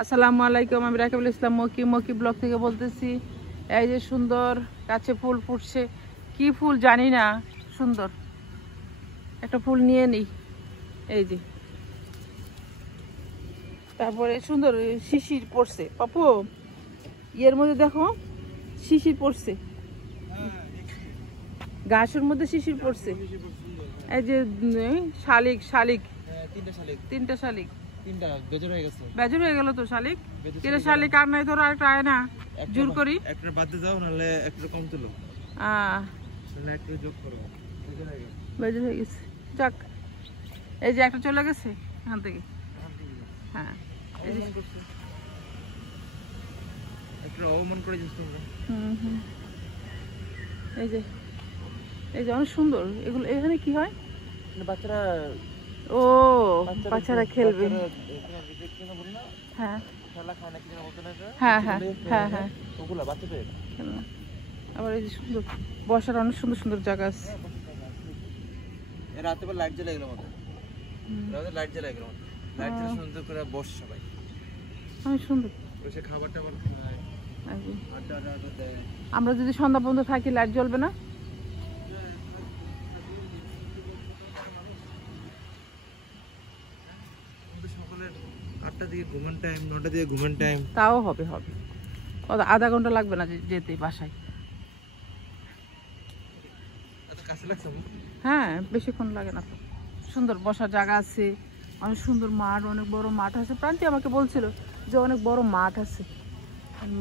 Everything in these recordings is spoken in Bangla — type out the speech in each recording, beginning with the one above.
আসসালামু আলাইকুম, আমি রাকিবুল ইসলাম মকি ব্লগ থেকে বলতেছি। এই যে সুন্দর গাছে ফুল ফুটছে, কি ফুল জানি না, সুন্দর একটা ফুল নিয়ে নিই। এই যে তারপরে সুন্দর শিশির পড়ছে, পাপু ইয়ের মধ্যে দেখো শিশির পড়ছে, গাছের মধ্যে শিশির পড়ছে। এই যে শালিক শালিক তিনটা শালিক বেজর হয়ে গেল তো শালিক। কিরে শালিক আর নাই তোর, আরেকটা আয় না, জোর করি একটা বাদ দিয়ে যাও, নাহলে একটা কম তুলো, নাহলে একটু যোগ করো। বেজর হয়ে গেছে, যাক। এই যে একটা চলে গেছে এখান থেকে। হ্যাঁ এই যে একটু অবমান করে দিস তোমরা। এই যে এই যে অনেক সুন্দর এগুলো। এখানে কি হয়? বাচ্চারা বাচ্চারা খেলবে। হ্যাঁ হ্যাঁ হ্যাঁ হ্যাঁ হ্যাঁ ওগুলা বাচ্চাদের। আবার এই যে সুন্দর বসার অনেক সুন্দর সুন্দর জায়গা আছে। রাতে বেলা লাইট জ্বালা গেল মতো, লাইট জ্বালা গেল মতো, লাইট জ্বালা সুন্দর করে বস সবাই, অনেক সুন্দর বসে খাবার টাবার খায়, আড্ডা দেয়। আমরা যদি সন্ধ্যা পর্যন্ত থাকি লাইট জ্বলবে না? সকালের 8টা দিকে ঘুমান টাইম, 9টা দিকে ঘুমান টাইম, তাও হবে আধা ঘন্টা লাগবে না যেতে বাসায়। কাছে লাগছে। হ্যাঁ বেশিক্ষণ লাগে না তো। সুন্দর বসার জায়গা আছে, অনেক সুন্দর মাঠ, অনেক বড় মাঠ আছে। প্রান্তি আমাকে বলছিল যে অনেক বড় মাঠ আছে,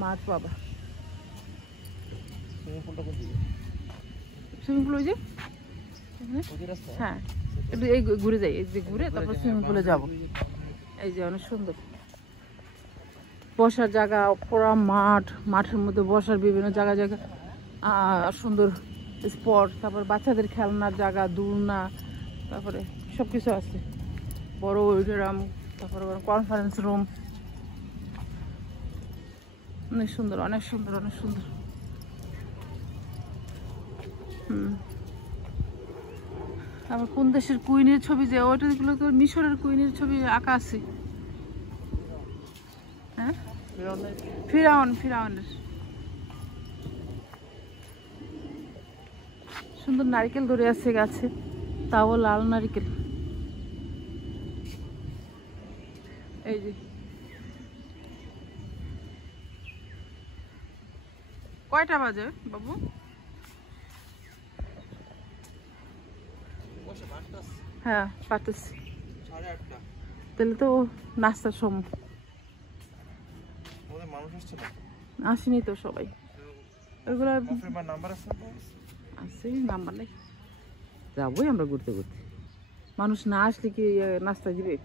মাঠ বাবা। সুইমিং পুল ওই যে হ্যাঁ, একটু এই ঘুরে যাই, এই যে ঘুরে তারপর সুইমিং পুলে যাবো। এই যে অনেক সুন্দর বসার জায়গা, পুরা মাঠ, মাঠের মধ্যে বসার বিভিন্ন জায়গা সুন্দর স্পট। তারপর বাচ্চাদের খেলনার জায়গা, দোলনা, তারপরে সব কিছু আছে, বড় অডিটোরিয়াম, তারপরে কনফারেন্স রুম। অনেক সুন্দর অনেক সুন্দর অনেক সুন্দর। তারপর কোন দেশের কুইনের ছবি, যে ওইটাগুলো তো মিশরের কুইনের ছবি আঁকা আছে। হ্যাঁ ফিরাউনের সুন্দর নারকেল ধরে আছে গাছে, তাও লাল নারকেল। এই যে কয়টা বাজে বাবু? হ্যাঁ পারতেছি, তাহলে তো নাস্তার সময়। আসেনি তো সবাই, ওইগুলো আছে নাম্বার নেই। যাবোই আমরা ঘুরতে ঘুরতে, মানুষ না আসলে কি নাস্তা দিবে?